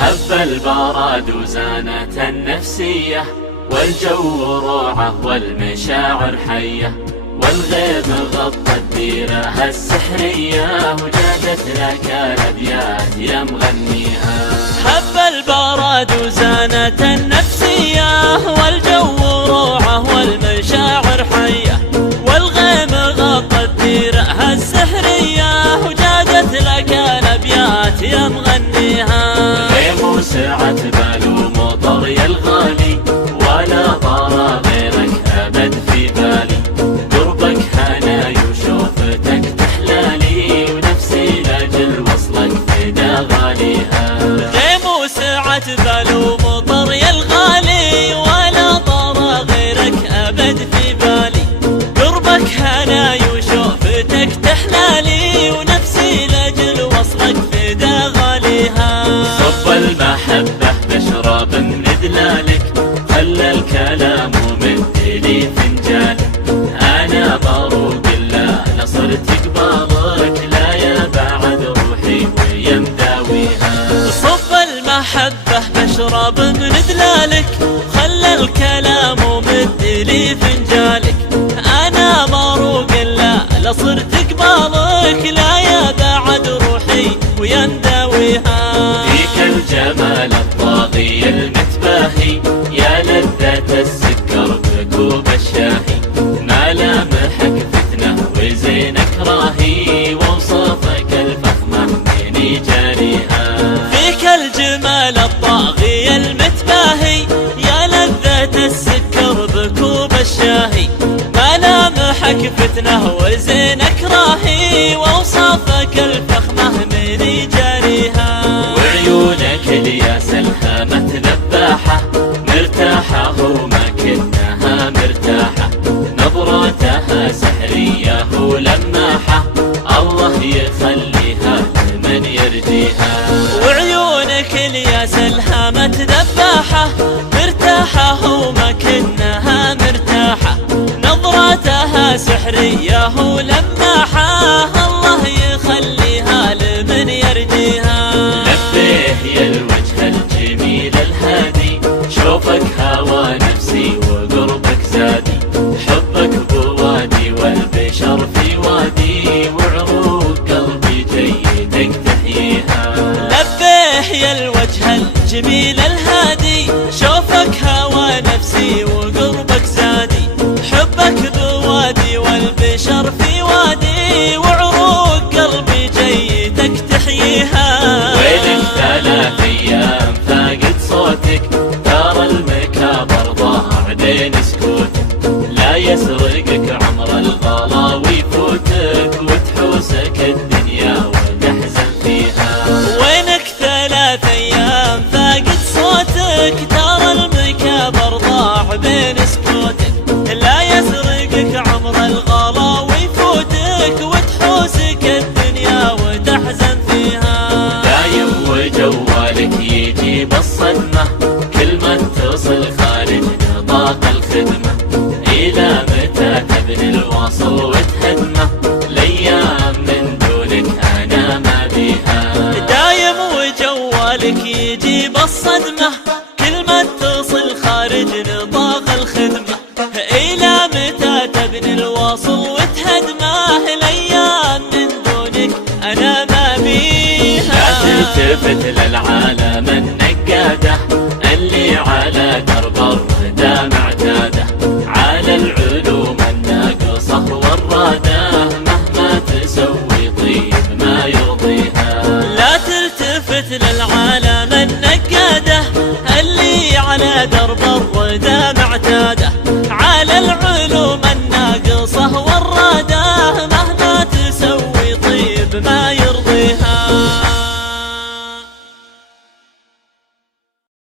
هب البراد وزانت النفسية، والجو روعة والمشاعر حية، والغيم غطى الديرة السحرية، وجادت لك الأبيات يا مغنيها. هب البراد وزانت النفسية، والجو روعة والمشاعر حية، والغيم غطى الديرة السحرية، وجادت لك الأبيات يا مغنيها. غيم وسعت بال ومطر يا الغالي، ولا طار غيرك أبد في بالي، قربك هناي وشوفتك تحلالي، ونفسي لاجل وصلك فدا غاليها. غيم وسعت بال ومطر يا الغالي، ولا طار غيرك أبد في بالي، قربك هناي وشوفتك تحلالي، ونفسي لاجل وصلك فدا غاليها. صب المحبة بشرب من دلالك، خلى الكلام ومدلي فنجالك، أنا بروق الله لصرت قبالك، لا يا بعد روحي ويا مداويها. صب المحبة بشرب من دلالك، خلى الكلام ومدلي فنجالك، أنا بروق الله لصرت قبالك، لا يا بعد روحي ويا مداويها. فيك الجمال الطاغي المتباهي، يا لذة السكر بكوب الشاهي، ملامحك فتنة وزينك راهي، ووصافك الفخمة مني جاريها. فيك الجمال الطاغي المتباهي، يا لذة السكر بكوب الشاهي، ملامحك فتنة وزينك راهي، ووصافك الفخمة مني جاريها. وعيونك الياس الهامة ذباحة، مرتاحة وما كنها مرتاحة، نظرتها سحرية ولماحة، الله يخليها لمن يرجيها. وعيونك الياس الهامة ذباحة، مرتاحة وما كنها مرتاحة، نظرتها سحرية ولماحة، الله يخليها لمن يرجيها. لبيه يا الوجه الجميل الهادي، شوفك هوى نفسي وقربك زادي، حبك بوادي والبشر في وادي، وعروق قلبي جيدك تحييها. لبيه يا الوجه الجميل الهادي، شوفك هوى نفسي وقربك زادي، حبك بوادي والبشر في وادي، وعروق قلبي جيتك تحييها. ويلك 3 أيام فاقد صوتك، ترى المكابر ضاع بين سكوتك، لا يسرقك عمر الغلا ويفوتك، وتحوسك الدنيا وتحزن فيها. وينك 3 أيام فاقد صوتك، ترى المكابر ضاع بين سكوتك، لا يسرقك عمر الغلا ويفوتك، وتحوسك الدنيا وتحزن فيها. دايم وجوالك يجيب الصدمة، كل ما اتصل خارج نطاق الخدمة، إلى متى تبني الواصل وتهدمه، الأيام من دونك أنا ما بيها. دايم وجوالك يجيب الصدمة، كل ما اتصل خارج نطاق الخدمة، إلى متى تبني الواصل وتهدمه، الأيام من دونك أنا ما بيها. لا تلتفت